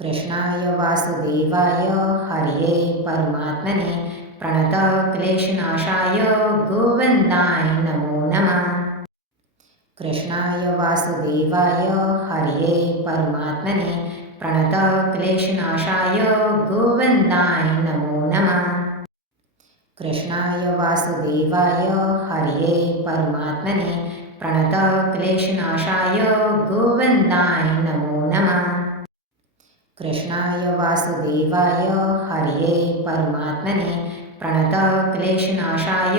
कृष्णाय वासुदेवाय हरये परमात्मने प्रणतक्लेशनाशाय गोविन्दाय नमो नमः। कृष्णाय वासुदेवाय हरये परमात्मने प्रणतक्लेशनाशाय गोविन्दाय नमो नमः। कृष्णाय वासुदेवाय हरये परमात्मने प्रणतक्लेशनाशाय गोविन्दाय नमो नमः। कृष्णाय वासुदेवाय हरये परमात्मने प्रणतक्लेशनाशाय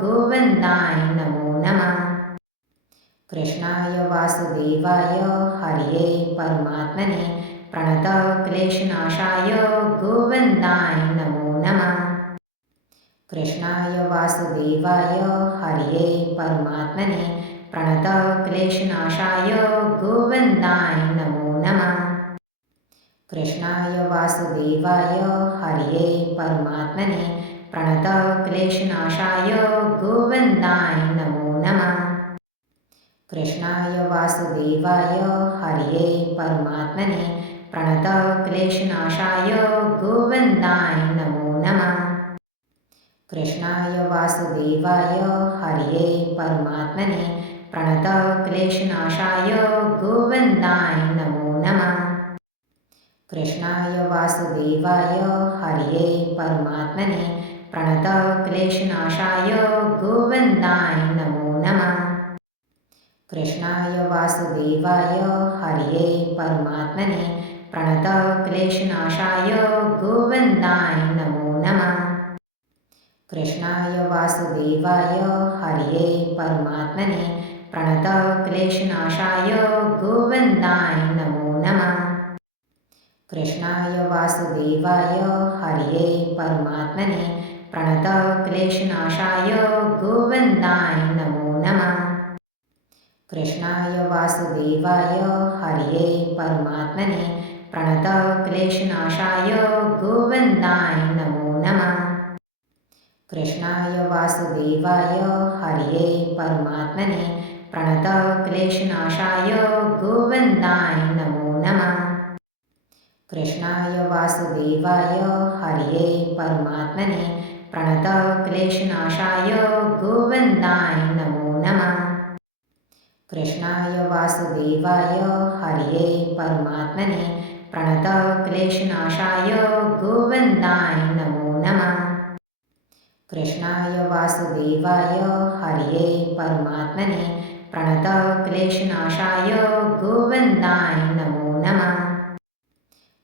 गोविन्दाय नमो नमः। कृष्णाय वासुदेवाय हरये परमात्मने प्रणतक्लेशनाशाय गोविन्दाय नमो नमः। कृष्णाय वासुदेवाय हरये परमात्मने प्रणतक्लेशनाशाय गोविन्दाय नमो नमः। कृष्णाय वासुदेवाय हरये परमात्मने प्रणतक्लेशनाशाय गोविन्दाय नमो नमः। कृष्णाय वासुदेवाय हरये परमात्मने प्रणतक्लेशनाशाय गोविन्दाय नमो नमः। कृष्णाय वासुदेवाय हरये परमात्मने प्रणतक्लेशनाशाय गोविन्दाय नमो नमः। कृष्णाय वासुदेवाय हरये परमात्मने प्रणतक्लेशनाशाय गोविन्दाय नमो नमः। कृष्णाय वासुदेवाय हरये परमात्मने प्रणतक्लेशनाशाय गोविन्दाय नमो नमः। कृष्णाय वासुदेवाय हरये परमात्मने प्रणतक्लेशनाशाय गोविन्दाय नमो नमः। कृष्णाय वासुदेवाय हरये परमात्मने प्रणतक्लेशनाशाय गोविन्दाय नमो नमः। कृष्णाय वासुदेवाय हरये परमात्मने प्रणतक्लेशनाशाय गोविन्दाय नमो नमः। कृष्णाय वासुदेवाय हरये परमात्मने प्रणतक्लेशनाशाय गोविन्दाय नमो नमः। कृष्णाय वासुदेवाय हरये परमात्मने प्रणतक्लेशनाशाय गोविन्दाय नमो नमः। कृष्णाय वासुदेवाय हरये परमात्मने प्रणतक्लेशनाशाय गोविन्दाय नमो नमः। कृष्णाय वासुदेवाय हरये परमात्मने प्रणतक्लेशनाशाय गोविन्दाय नमो नमः।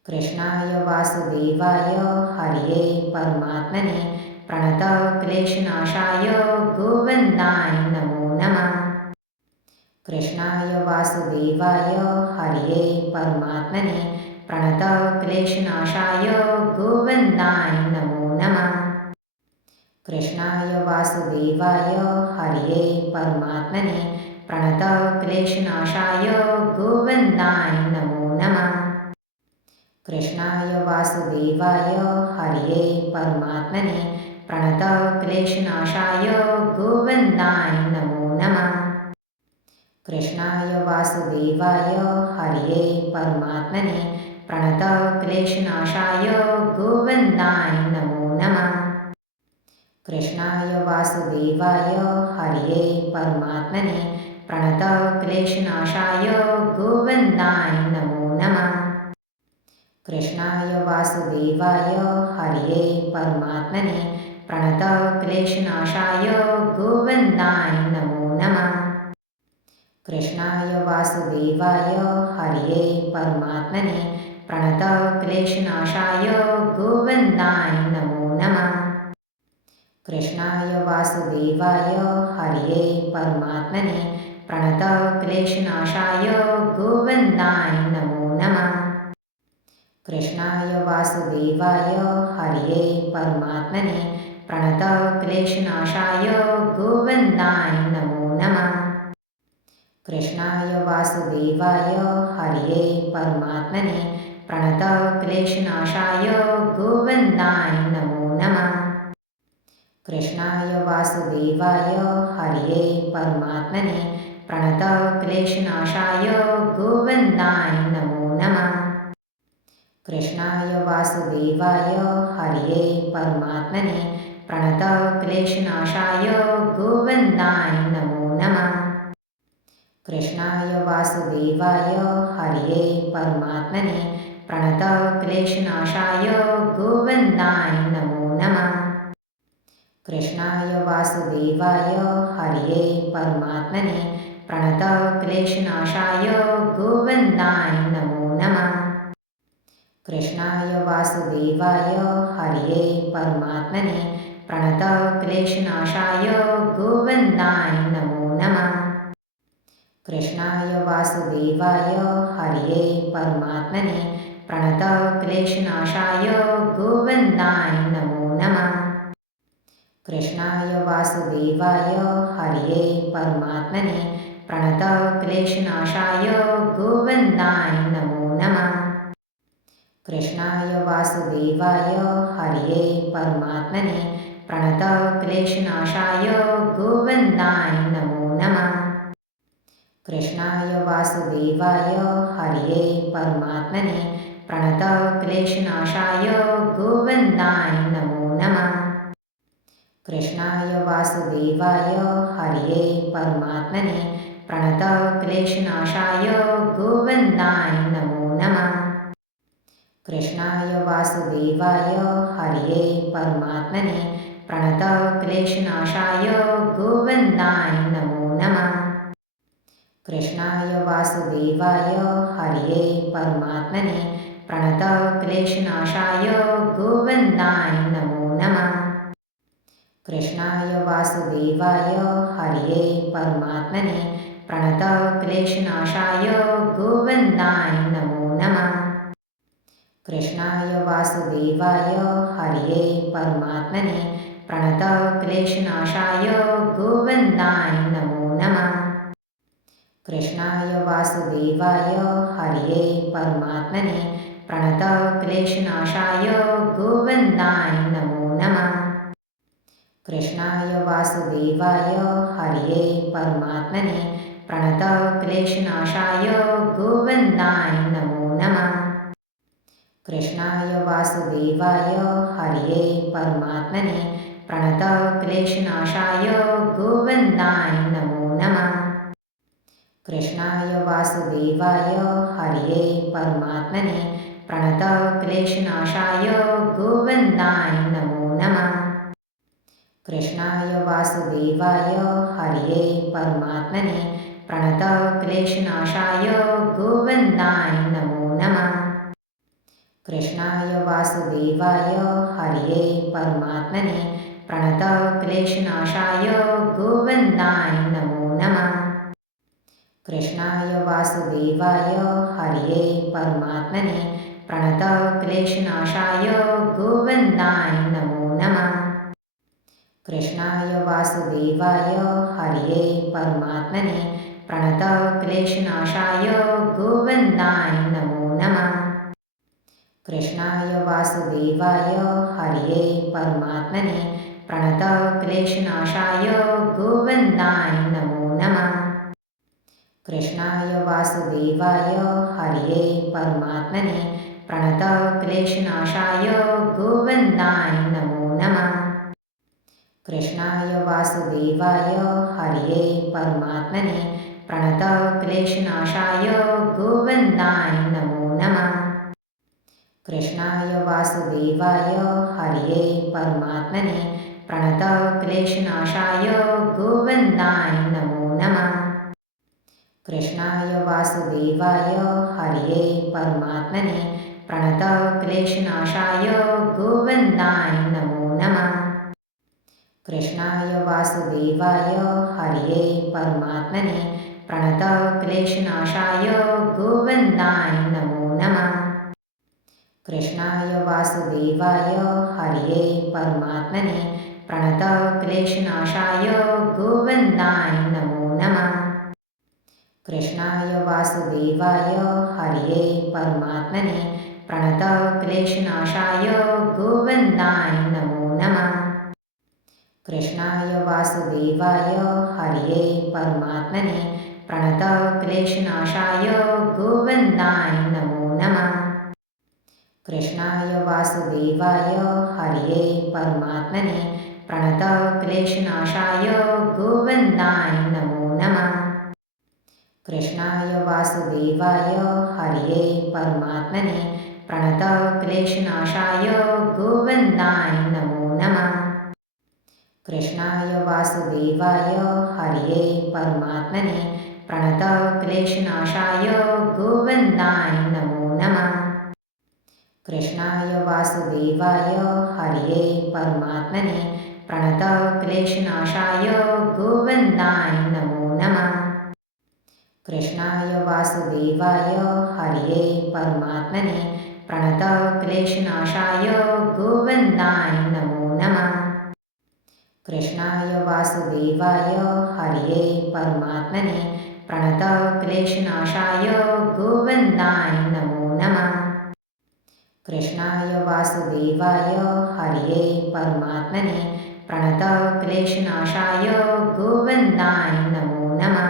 कृष्णाय वासुदेवाय हरये परमात्मने प्रणतक्लेशनाशाय गोविन्दाय नमो नमः। कृष्णाय वासुदेवाय हरये परमात्मने प्रणतक्लेशनाशाय गोविन्दाय नमो नमः। कृष्णाय वासुदेवाय हरये परमात्मने प्रणतक्लेशनाशाय गोविन्दाय नमो नमः। कृष्णाय वासुदेवाय हरये परमात्मने प्रणतक्लेशनाशाय गोविन्दाय नमो नमः। कृष्णाय वासुदेवाय हरये परमात्मने प्रणतक्लेशनाशाय गोविन्दाय नमो नमः। कृष्णाय वासुदेवाय हरये परमात्मने प्रणतक्लेशनाशाय गोविन्दाय नमो नमः। कृष्णाय वासुदेवाय हरये परमात्मने प्रणतक्लेशनाशाय गोविन्दाय नमो नमः। कृष्णाय वासुदेवाय हरये परमात्मने प्रणतक्लेशनाशाय गोविन्दाय नमो नमः। कृष्णाय वासुदेवाय हरये परमात्मने प्रणतक्लेशनाशाय गोविन्दाय नमो नमः। कृष्णाय वासुदेवाय हरये परमात्मने प्रणतक्लेशनाशाय गोविन्दाय नमो नमः। कृष्णाय वासुदेवाय हरये परमात्मने प्रणतक्लेशनाशाय गोविन्दाय नमो नमः। कृष्णाय वासुदेवाय हरये परमात्मने प्रणतक्लेशनाशाय गोविन्दाय नमो नमः। कृष्णाय वासुदेवाय हरये परमात्मने प्रणतक्लेशनाशाय गोविन्दाय नमो नमः। कृष्णाय वासुदेवाय हरये परमात्मने प्रणतक्लेशनाशाय गोविन्दाय नमो नमः। कृष्णाय वासुदेवाय हरये परमात्मने प्रणतक्लेशनाशाय गोविन्दाय नमो नमः। कृष्णाय वासुदेवाय हरये परमात्मने प्रणतक्लेशनाशाय गोविन्दाय नमो नमः। कृष्णाय वासुदेवाय हरये परमात्मने प्रणतक्लेशनाशाय गोविन्दाय नमो नमः। कृष्णाय वासुदेवाय हरये परमात्मने प्रणतक्लेशनाशाय गोविन्दाय नमो नमः। कृष्णाय वासुदेवाय हरये परमात्मने प्रणतक्लेशनाशाय गोविन्दाय नमो नमः। कृष्णाय वासुदेवाय हरये परमात्मने प्रणतक्लेशनाशाय गोविन्दाय नमो नमः। कृष्णाय वासुदेवाय हरये परमात्मने प्रणतक्लेशनाशाय गोविन्दाय नमो नमः। कृष्णाय वासुदेवाय हरये परमात्मने प्रणतक्लेशनाशाय गोविन्दाय नमो नमः। कृष्णाय वासुदेवाय हरये परमात्मने प्रणतक्लेशनाशाय गोविन्दाय नमो नमः। कृष्णाय वासुदेवाय हरये परमात्मने प्रणतक्लेशनाशाय गोविन्दाय नमो नमः। कृष्णाय वासुदेवाय हरये परमात्मने प्रणतक्लेशनाशाय गोविन्दाय नमो नमः। कृष्णाय वासुदेवाय हरये परमात्मने प्रणतक्लेशनाशाय गोविन्दाय नमो नमः। कृष्णाय वासुदेवाय हरये परमात्मने प्रणतक्लेशनाशाय गोविन्दाय नमो नमः। कृष्णाय वासुदेवाय हरये परमात्मने प्रणतक्लेशनाशाय गोविन्दाय नमो नमः। कृष्णाय वासुदेवाय हरये परमात्मने प्रणतक्लेशनाशाय गोविन्दाय नमो नमः। कृष्णाय वासुदेवाय हरये परमात्मने प्रणतक्लेशनाशाय गोविन्दाय नमो नमः। कृष्णाय वासुदेवाय हरये परमात्मने प्रणतक्लेशनाशाय गोविन्दाय नमो नमः। कृष्णाय वासुदेवाय हरये परमात्मने प्रणतक्लेशनाशाय गोविन्दाय नमो नमः। कृष्णाय वासुदेवाय हरये परमात्मने प्रणतक्लेशनाशाय गोविन्दाय नमो नमः। कृष्णाय वासुदेवाय हरये परमात्मने प्रणतक्लेशनाशाय गोविन्दाय नमो नमः। कृष्णाय वासुदेवाय हरये परमात्मने प्रणतक्लेशनाशाय गोविन्दाय नमो नमः। कृष्णाय वासुदेवाय हरये परमात्मने प्रणतक्लेशनाशाय गोविन्दाय नमो नमः। कृष्णाय वासुदेवाय हरये परमात्मने प्रणतक्लेशनाशाय गोविन्दाय नमो नमः। कृष्णाय वासुदेवाय हरये परमात्मने प्रणतक्लेशनाशाय गोविन्दाय नमो नमः। कृष्णाय वासुदेवाय हरये परमात्मने प्रणतक्लेशनाशाय गोविन्दाय नमो नमः। कृष्णाय वासुदेवाय हरये परमात्मने प्रणतक्लेशनाशाय गोविन्दाय नमो नमः। कृष्णाय वासुदेवाय हरये परमात्मने प्रणतक्लेशनाशाय गोविन्दाय नमो नमः। कृष्णाय वासुदेवाय हरये परमात्मने प्रणतक्लेशनाशाय गोविन्दाय नमो नमः। कृष्णाय वासुदेवाय हरये परमात्मने प्रणतक्लेशनाशाय गोविन्दाय नमो नमः। कृष्णाय वासुदेवाय हरये परमात्मने प्रणतक्लेशनाशाय गोविन्दाय नमो नमः। कृष्णाय वासुदेवाय हरये परमात्मने प्रणतक्लेशनाशाय गोविन्दाय नमो नमः। कृष्णाय वासुदेवाय हरये परमात्मने प्रणतक्लेशनाशाय गोविन्दाय नमो नमः। कृष्णाय वासुदेवाय हरये परमात्मने प्रणतक्लेशनाशाय गोविन्दाय नमो नमः। कृष्णाय वासुदेवाय हरये परमात्मने प्रणतक्लेशनाशाय गोविन्दाय नमो नमः। कृष्णाय वासुदेवाय हरये परमात्मने प्रणतक्लेशनाशाय गोविन्दाय नमो नमः।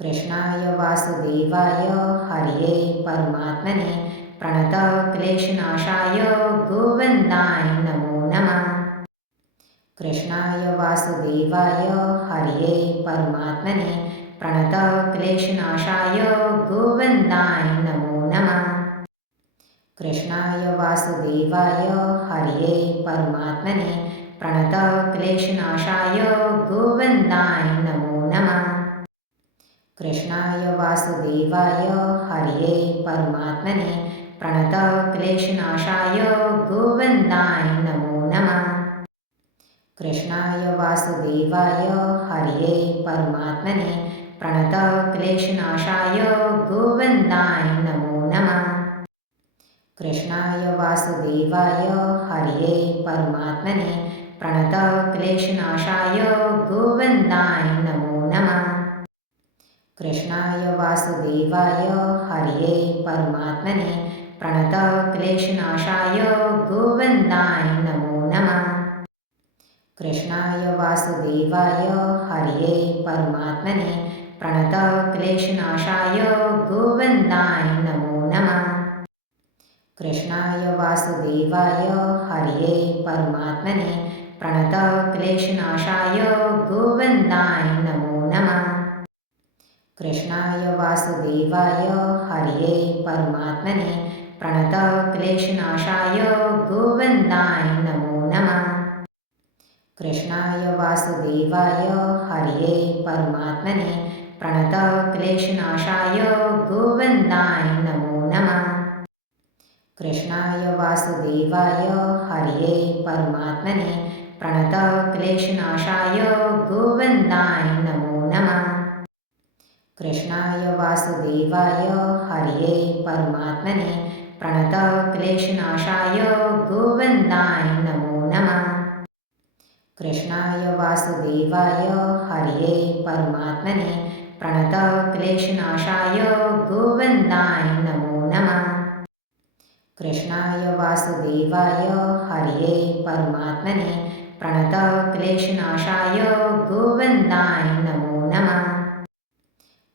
कृष्णाय वासुदेवाय हरये परमात्मने प्रणतक्लेशनाशाय गोविन्दाय नमो नमः। कृष्णाय वासुदेवाय हरये परमात्मने प्रणतक्लेशनाशाय गोविन्दाय नमो नमः। कृष्णाय वासुदेवाय हरये परमात्मने प्रणतक्लेशनाशाय गोविन्दाय नमो नमः। कृष्णाय वासुदेवाय हरये परमात्मने प्रणतक्लेशनाशाय गोविन्दाय नमो नमः। कृष्णाय वासुदेवाय हरये परमात्मने प्रणतक्लेशनाशाय गोविन्दाय नमो नमः। कृष्णाय वासुदेवाय हरये परमात्मने प्रणतक्लेशनाशाय गोविन्दाय नमो नमः। कृष्णाय वासुदेवाय हरये परमात्मने प्रणतक्लेशनाशाय गोविन्दाय नमो नमः। कृष्णाय वासुदेवाय हरये परमात्मने प्रणतक्लेशनाशाय गोविन्दाय नमो नमः। कृष्णाय वासुदेवाय हरये परमात्मने प्रणतक्लेशनाशाय गोविन्दाय नमो नमः। कृष्णाय वासुदेवाय हरये परमात्मने प्रणतक्लेशनाशाय गोविन्दाय नमो नमः। कृष्णाय वासुदेवाय हरये परमात्मने प्रणतक्लेशनाशाय गोविन्दाय नमो नमः। कृष्णाय वासुदेवाय हरये परमात्मने प्रणतक्लेशनाशाय गोविन्दाय नमो नमः। कृष्णाय वासुदेवाय हरये परमात्मने प्रणतक्लेशनाशाय गोविन्दाय नमो नमः। कृष्णाय वासुदेवाय हरये परमात्मने प्रणतक्लेशनाशाय गोविन्दाय नमो नमः। कृष्णाय वासुदेवाय हरये परमात्मने प्रणतक्लेशनाशाय गोविन्दाय नमो नमः।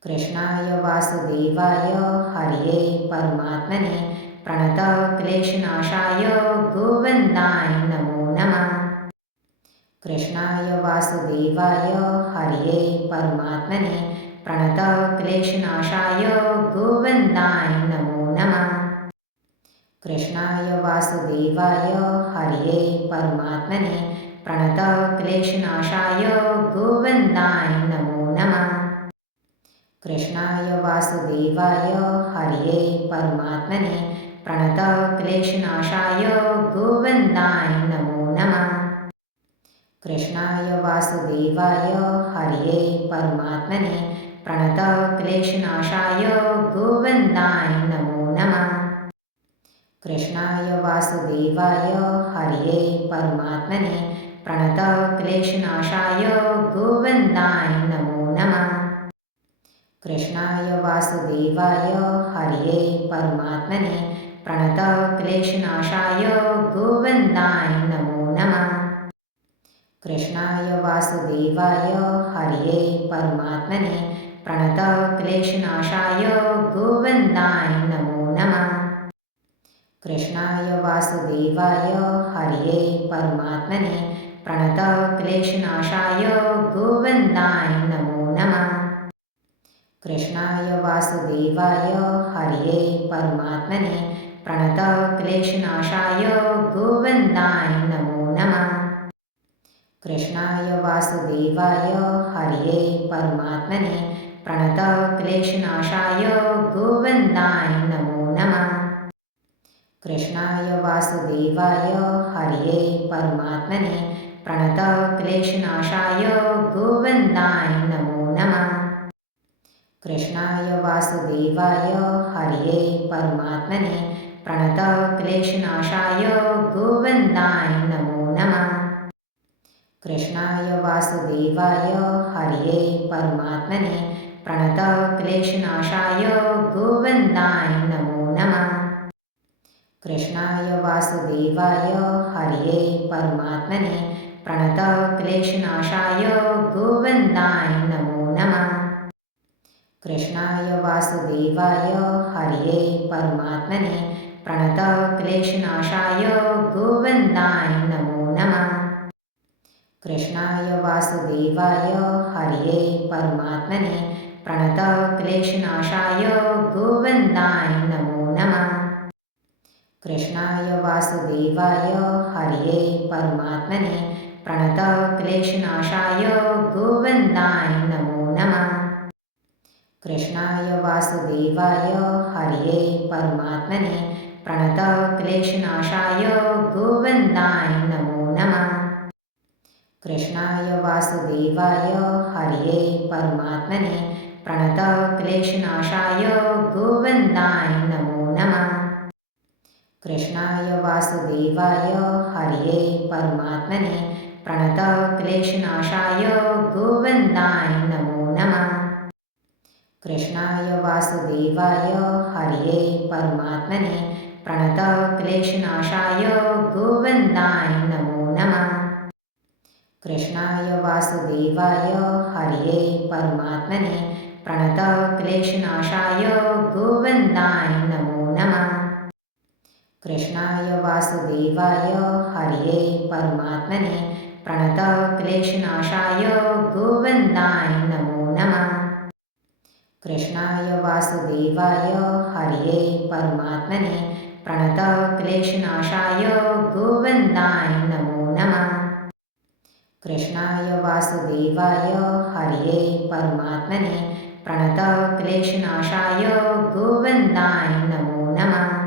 कृष्णाय वासुदेवाय हरये परमात्मने प्रणतक्लेशनाशाय गोविन्दाय नमो नमः। कृष्णाय वासुदेवाय हरये परमात्मने प्रणतक्लेशनाशाय गोविन्दाय नमो नमः। कृष्णाय वासुदेवाय हरये परमात्मने प्रणतक्लेशनाशाय गोविन्दाय नमो नमः। कृष्णाय वासुदेवाय हरये परमात्मने प्रणतक्लेशनाशाय गोविन्दाय नमो नमः। कृष्णाय वासुदेवाय हरये परमात्मने प्रणतक्लेशनाशाय गोविन्दाय नमो नमः। कृष्णाय वासुदेवाय हरये परमात्मने प्रणतक्लेशनाशाय गोविन्दाय नमो नमः। कृष्णाय वासुदेवाय हरये परमात्मने प्रणतक्लेशनाशाय गोविन्दाय नमो नमः। कृष्णाय वासुदेवाय हरये परमात्मने प्रणतक्लेशनाशाय गोविन्दाय नमो नमः। कृष्णाय वासुदेवाय हरये परमात्मने प्रणतक्लेशनाशाय गोविन्दाय नमो नमः। कृष्णाय वासुदेवाय हरये परमात्मने प्रणतक्लेशनाशाय गोविन्दाय नमो नमः। कृष्णाय वासुदेवाय हरये परमात्मने प्रणतक्लेशनाशाय गोविन्दाय नमो नमः। कृष्णाय वासुदेवाय हरये परमात्मने प्रणतक्लेशनाशाय गोविन्दाय नमो नमः। कृष्णाय वासुदेवाय हरये परमात्मने प्रणतक्लेशनाशाय गोविन्दाय नमो नमः। कृष्णाय वासुदेवाय हरये परमात्मने प्रणतक्लेशनाशाय गोविन्दाय नमो नमः। कृष्णाय वासुदेवाय हरये परमात्मने प्रणतक्लेशनाशाय गोविन्दाय नमो नमः। कृष्णाय वासुदेवाय हरये परमात्मने प्रणतक्लेशनाशाय गोविन्दाय नमो नमः। कृष्णाय वासुदेवाय हरये परमात्मने प्रणतक्लेशनाशाय गोविन्दाय नमो नमः। कृष्णाय वासुदेवाय हरये परमात्मने प्रणतक्लेशनाशाय गोविन्दाय नमो नमः। कृष्णाय वासुदेवाय हरये परमात्मने प्रणतक्लेशनाशाय गोविन्दाय नमो नमः। कृष्णाय वासुदेवाय हरये परमात्मने प्रणतक्लेशनाशाय गोविन्दाय नमो नमः। कृष्णाय वासुदेवाय हरये परमात्मने प्रणतक्लेशनाशाय गोविन्दाय नमो नमः। कृष्णाय वासुदेवाय हरये परमात्मने प्रणतक्लेशनाशाय गोविन्दाय नमो नमः। कृष्णाय वासुदेवाय हरये परमात्मने प्रणतक्लेशनाशाय गोविन्दाय नमो नमः। कृष्णाय वासुदेवाय हरये परमात्मने प्रणतक्लेशनाशाय गोविन्दाय नमो नमः। कृष्णाय वासुदेवाय हरये परमात्मने प्रणतक्लेशनाशाय गोविन्दाय नमो नमः। कृष्णाय वासुदेवाय हरये परमात्मने प्रणतक्लेशनाशाय गोविन्दाय नमो नमः।